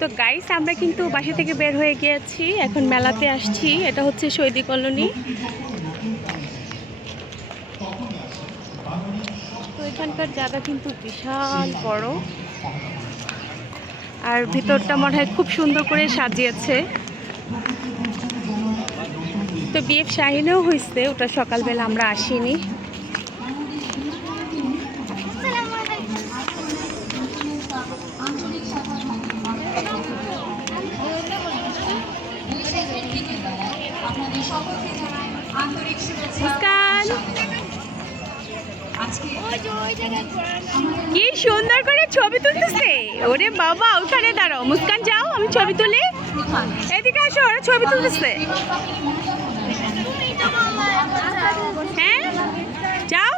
তো গাইস আমরা কিন্তু বাসা থেকে বের হয়ে গিয়েছি, এখন মেলাতে আসছি। এটা হচ্ছে শহীদ কলোনি। তো এখানকার জায়গা কিন্তু বিশাল বড়, আর ভিতরটা মনে হয় খুব সুন্দর করে সাজিয়েছে। তো বিএফ শাহিনেও হয়েছে, ওটা সকালবেলা আমরা আসিনি। মুস্কান কি সুন্দর করে ছবি তুলতেছে। ওরে বাবা, ওখানে দাঁড়াও মুস্কান, যাও আমি ছবি তুলি। এদিকে আসো, ওরা ছবি তুলতেছে। হ্যাঁ যাও,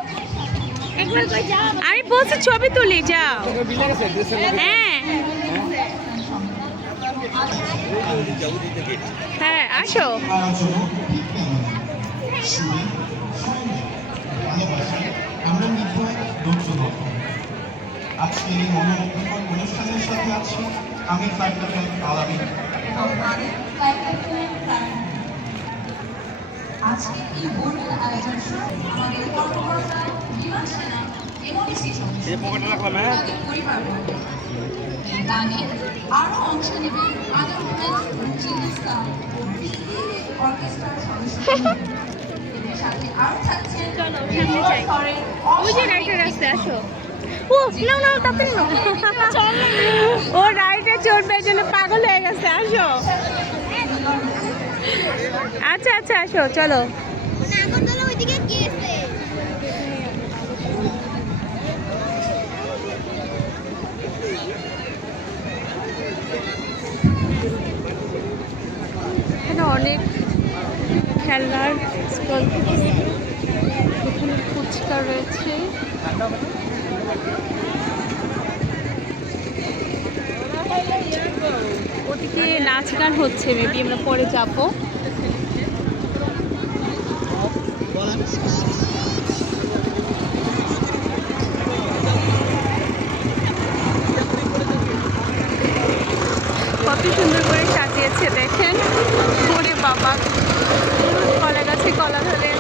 আমি বলছি ছবি তুলি, যাও। হ্যাঁ হ্যাঁ আসো। আজকে এই অনুষ্ঠানের সাথে আছি আমি আলামিন। আজকে এই বর্ণিল আয়োজন আমাদের কর্মকর্তা বিমান সেনা এমডিসি পরিবার গানে আরো অংশ নেবে অর্কেস্ট্রার সদস্য। সাথে আরো থাকছে ওই যে রাইটের আসতে আসো। ও না না তাড়াতাড়ি না, ও রাইটে চড়বে, এই জন্য পাগল হয়ে গেছে। আসো, আচ্ছা আচ্ছা আসো, চলো। এখানে অনেক খেলনার স্টল, এখানে ফুচকা রয়েছে। ওদিকে নাচ গান হচ্ছে, মেবি আমরা পরে যাবো। কত সুন্দর করে সাজিয়েছে দেখেন। ওরে বাবা, কলা গাছে কলা ধরে।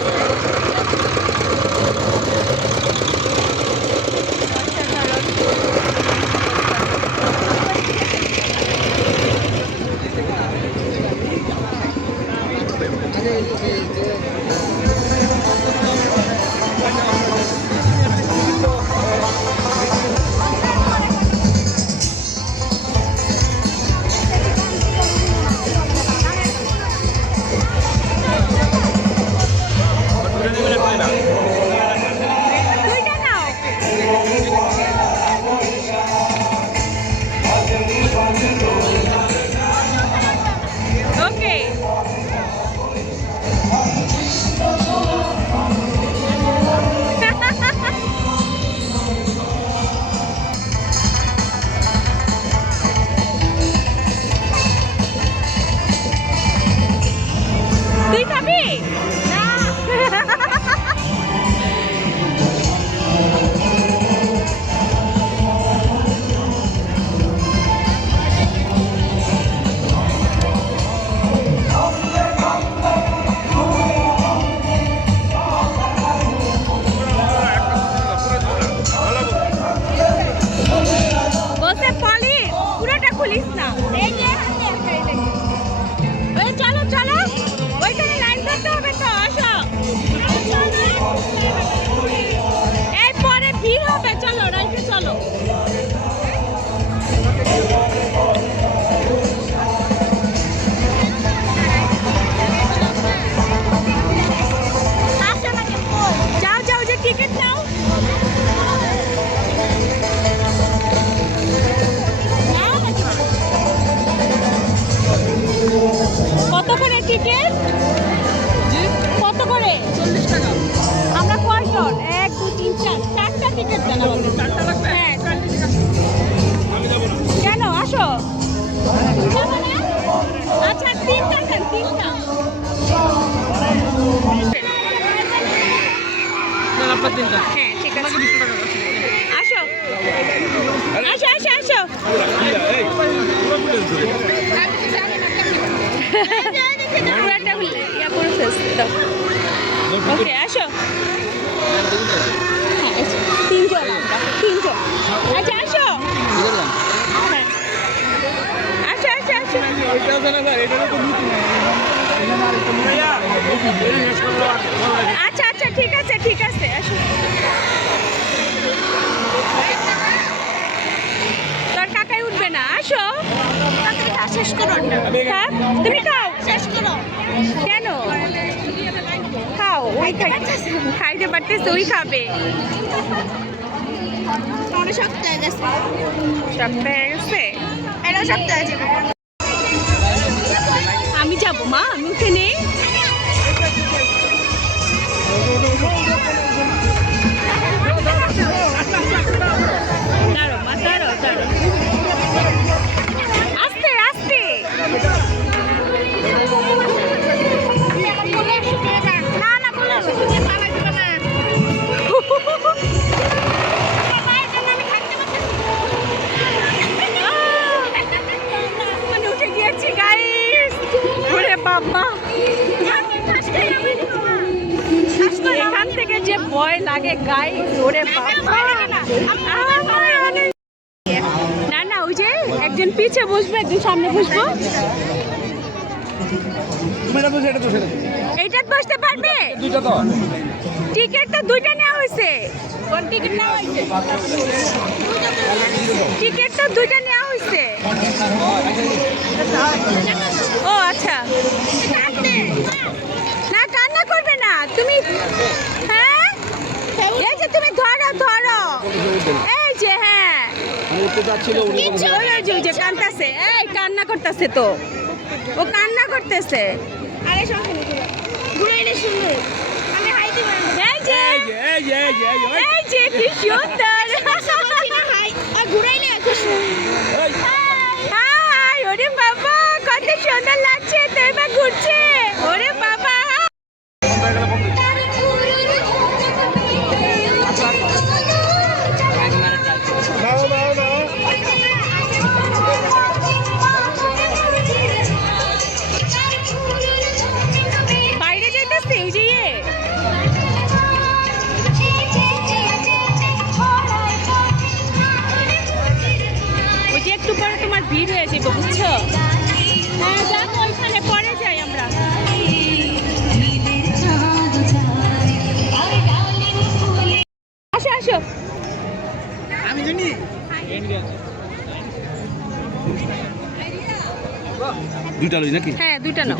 হ্যাঁ ঠিক আছে আসো আসো আসো আসো পুরাটা খুললে ইয়া পুরো ফেলছে দাও ওকে আসো হ্যাঁ তিনজন আমরা তিনজন আচ্ছা আসো হ্যাঁ আসো আসো আসো আচ্ছা আচ্ছা ঠিক আছে আসো তোর কাকাই উঠবে না আসো শেষ করো হ্যাঁ তুমি খাও শেষ করো কেন খাও ওই খাইতে পারতেছে ওই খাবে শক্ত হয়ে গেছে এটাও শক্ত হয়ে যাবে আমি যাবো মা আমি উঠে নেই দাঁড়ো মা দাঁড়ো আস্তে আস্তে না বলে মানে উঠে গিয়েছি গাইস ওরে বাবা এখান থেকে যে ভয় লাগে গাইস ওরে বাবা না ওই যে একজন পিছে বসবে একজন সামনে বসবো এইটা বসতে পারবে টিকিট তো দুইটা নেওয়া হয়েছে টিকিট তো দুইটা নেওয়া হয়েছে ও আচ্ছা না কান্না করবে না তুমি হ্যাঁ এই যে তুমি ধরো এই যে হ্যাঁ ওই যে কান্দাছে এই কান্না করতেছে তো ও কান্না করতেছে আরে ঘুরাইলে শুনবে আমি হাইতে এই যে কি সুন্দর ঘুরাইলে হাই ওরে বাবা কত সুন্দর লাগছে তো এবার ঘুরছে ওরে বাবা বাইরে যেতেছে এই যে ওই যে একটু পরে তোমার ভিড় হয়ে যাবে বুঝছো হ্যাঁ যাবো ওইখানে পরে যাই আমরা আসো আসো আমি জানি দুইটা লই নাকি হ্যাঁ দুইটা নাও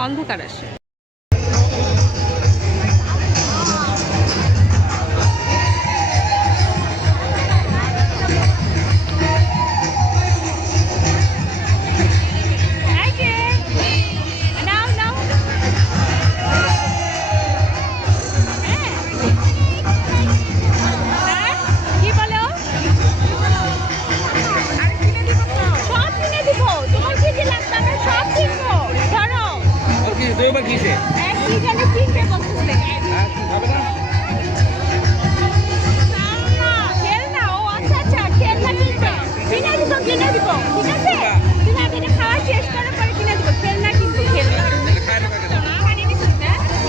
অন্ধকার আসে কিসে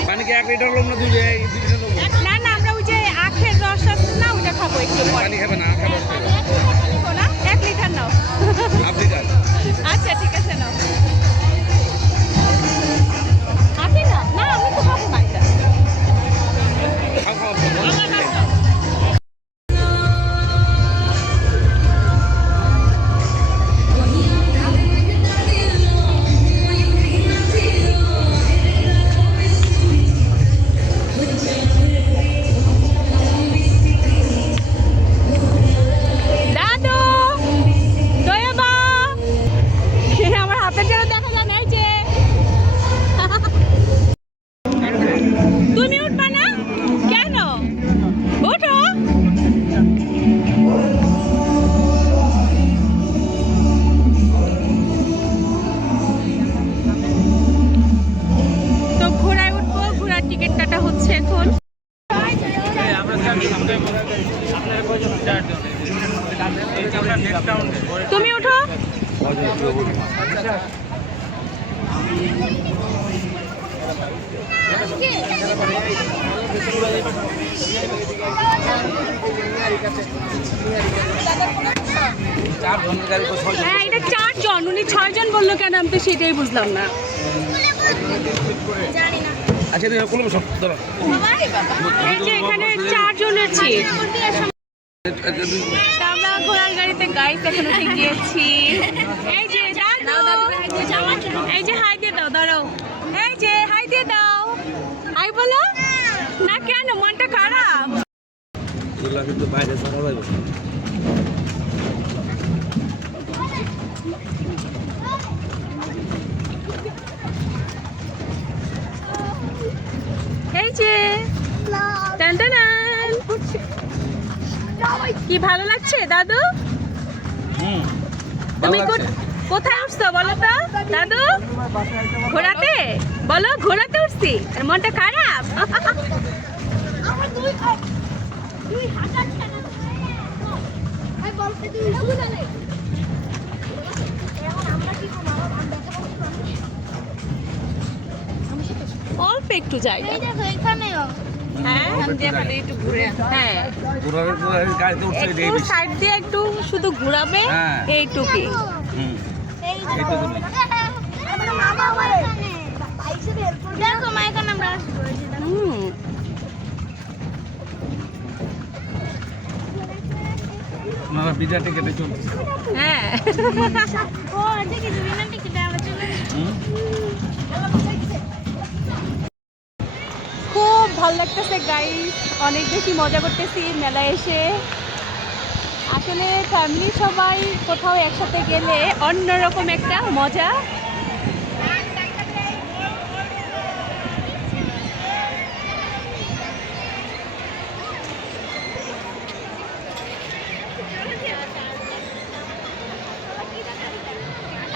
পানি কি 1 লিটার লোক না 2 লিটার লোক না আমরা ওই যে আখের রস আছে না ওটা খাবো একটু পরে পানি খাবে না খাবে 1 লিটার নাও আপনি খান আচ্ছা ঠিক আছে নাও আছে না না আমি তো খাবো না এটা খাও তুমি ওঠো। হ্যাঁ এটা 4 জন, উনি 6 জন বললো কেন, আমি তো সেটাই বুঝলাম না। আচ্ছা সব ধরো এই যে এখানে 4 জনের সিট। আমরা ঘোড়ার গাড়িতে গাইস এখন উঠে গিয়েছি। এই যে এই যে হাই দিয়ে দাও, দাঁড়াও। এই যে হাই দিয়ে দাও, হাই বলো না। কেন মনটা খারাপ? কিন্তু বাইরে সারা যাবে। এই যে টান টান টান। কি ভালো লাগছে দাদু? তুমি কোথায় উঠছো বলো তো দাদু? ঘোড়াতে? বলো ঘোড়াতে উঠছি, আর মনটা খারাপ? অল্প একটু জায়গা। হ্যাঁ হ্যাঁ গাড়িতে উঠছে একটু সাইড দিয়ে একটু শুধু ঘোরাবে, হ্যাঁ। এইটুকুই। হুম। ওনারা বিনা টিকেটে চলছে। হ্যাঁ খুব ভালো লাগতেছে গাইস, অনেক বেশি মজা করতেছি মেলায় এসে। আসলে ফ্যামিলি সবাই কোথাও একসাথে গেলে অন্যরকম একটা মজা।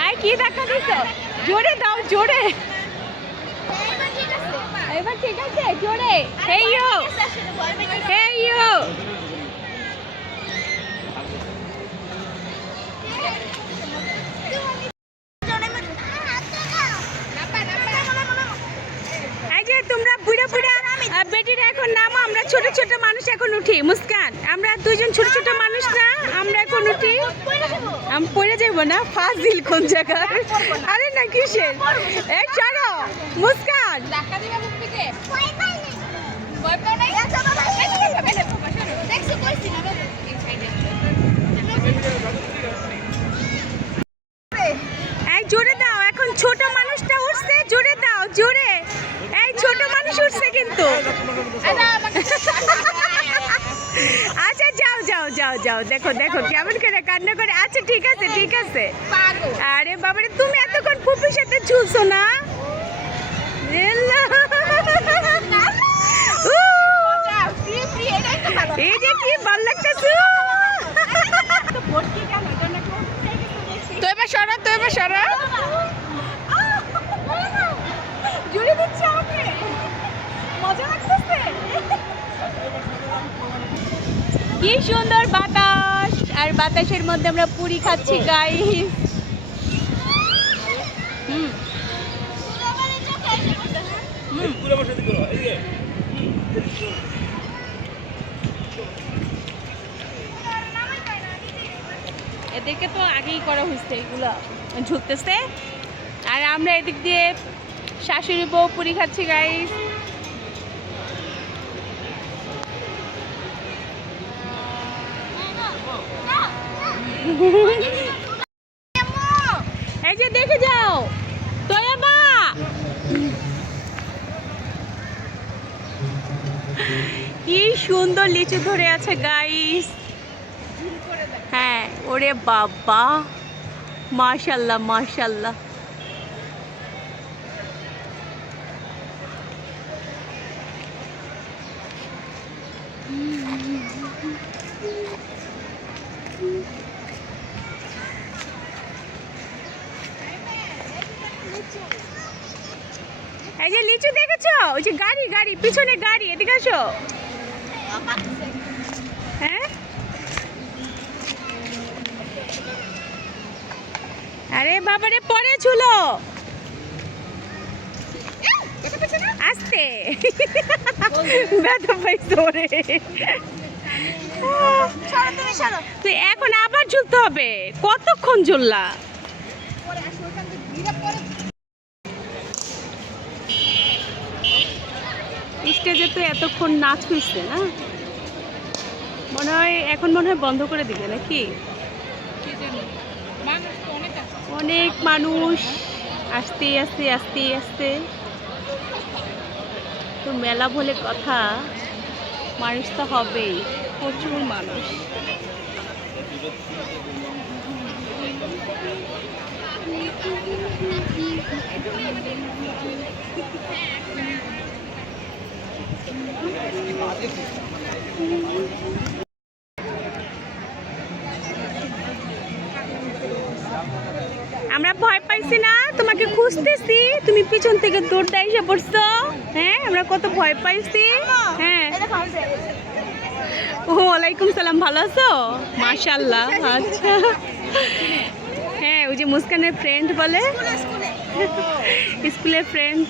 আর কি দেখা দিছ? জোরে দাও, জোরে। এবার ঠিক আছে, জোরে। Hey you, hey you. এই যে তোমরা বুড়া বুড়া বেটিরা এখন নামো, আমরা ছোট ছোট মানুষ এখন উঠি। মুস্কান, আমরা দুইজন ছোট ছোট মানুষ না, আমরা এখন উঠি। আমি পড়ে যাবো না? ফাজিল কোন জায়গায়? আরে না কিসের? এই চলো মুস্কান। এই জোরে দাও, এখন ছোট মানুষটা উঠছে, জোরে দাও, জোরে। এই ছোট মানুষ উঠছে কিন্তু। আচ্ছা যাও যাও যাও যাও, দেখো দেখো কেমন করে কান্না করে। আচ্ছা ঠিক আছে ঠিক আছে। আরে বাবারে, তুমি এতক্ষণ ফুপির সাথে ঝুলছো না? এই যে কি ভালো লাগতেছে। তো এবার সরা, তো এবার সরা। জুড়ে দিচ্ছে আমাকে, মজা লাগতেছে। কি সুন্দর বাতাস, আর বাতাসের মধ্যে আমরা পুরি খাচ্ছি গাইস। হুম এদেরকে তো আগেই করা হয়েছে, এগুলো ঝুলতেছে। আর আমরা এদিক দিয়ে শাশুড়ি বউ পুরি খাচ্ছি গাইস। এই যে দেখে যাও তোয়াবা, কি সুন্দর লিচু ধরে আছে গাইস। হ্যাঁ ওরে বাবা, মাশাল্লাহ মাশাল্লাহ। এই যে লিচু দেখেছো? ওই যে গাড়ি গাড়ি পিছনে গাড়ি, এদিকে আসো। হ্যাঁ বাবারে পরে ঝুলো আস্তে ব্যথা পাইছো রে তুই এখন আবার ঝুলতে হবে কতক্ষণ ঝুললা স্টেজে তো এতক্ষণ নাচ হয়েছে না এখন মনে হয় বন্ধ করে দিবে নাকি অনেক মানুষ আসতে আসতে আসতে আসতে তো মেলা বলে কথা মানুষ তো হবেই প্রচুর মানুষ আমরা ভয় পাইছি না তোমাকে খুঁজতেছি তুমি পিছন থেকে দৌড়টা এসে পড়ছো হ্যাঁ আমরা কত ভয় পাইছি হ্যাঁ ওয়ালাইকুম সালাম ভালো আছো মাশাআল্লাহ আচ্ছা হ্যাঁ ওই যে মুস্কানের ফ্রেন্ড বলে স্কুলের ফ্রেন্ড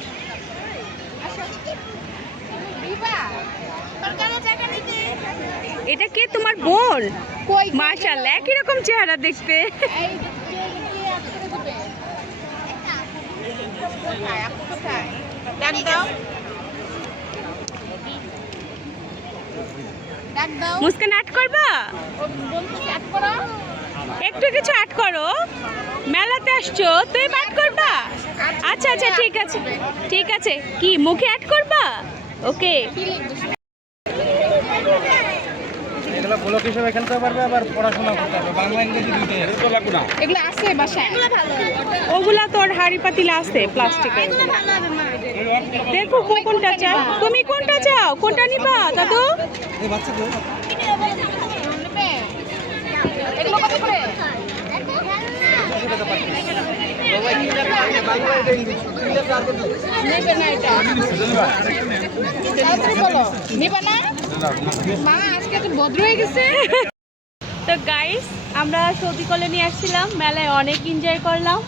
এটা কে তোমার বোন মাশাআল্লাহ একই রকম চেহারা দেখতে মুস্কান আট করবা একটু কিছু আট করো মেলাতে আসছো তুই আট করবা আচ্ছা আচ্ছা ঠিক আছে কি মুখে আট করবা ওকে এগুলো ব্লক হিসেবে খেলতে পারবে আবার পড়াশোনা করতে পারবে বাংলা ইংরেজি দুইটাই এটা তো লাগবে না এগুলো আছে বাসায় ওগুলা তোর হাড়ি পাতিলা আছে প্লাস্টিকের দেখো কোনটা চাও তুমি কোনটা চাও কোনটা নিবা দাদু এই বাচ্চা তো এগুলো কত করে নেবে না এটা বলো নেবে না মা আজকে তো ভদ্র হয়ে গেছে তো গাইস আমরা সৌদি কলোনি আসছিলাম মেলায় অনেক এনজয় করলাম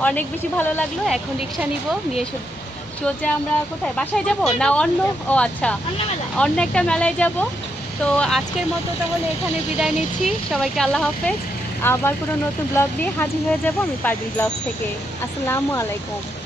অনেক বেশি ভালো লাগলো এখন রিক্সা নিব নিয়ে সোজা আমরা কোথায় বাসায় যাব না অন্য আচ্ছা অন্য একটা মেলায় যাব তো আজকের মতো তাহলে এখানে বিদায় নিচ্ছি সবাইকে আল্লাহ হাফেজ আবার কোনো নতুন ব্লগ নিয়ে হাজির হয়ে যাব আমি পারভিন ব্লগ থেকে আসসালামু আলাইকুম